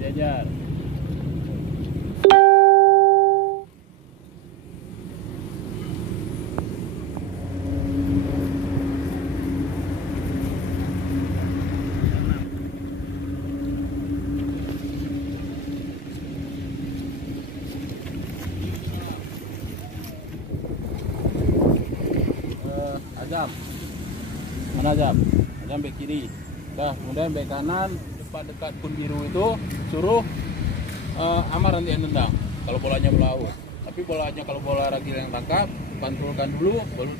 jajar. Ajam, mana Ajam? Ajam bek kiri. Dah, kemudian bek kanan dekat kun biru itu suruh Amar nanti yang nendang. Kalau bolanya melaut. Tapi bolanya kalau bola ragil yang tangkap, pantulkan dulu, baru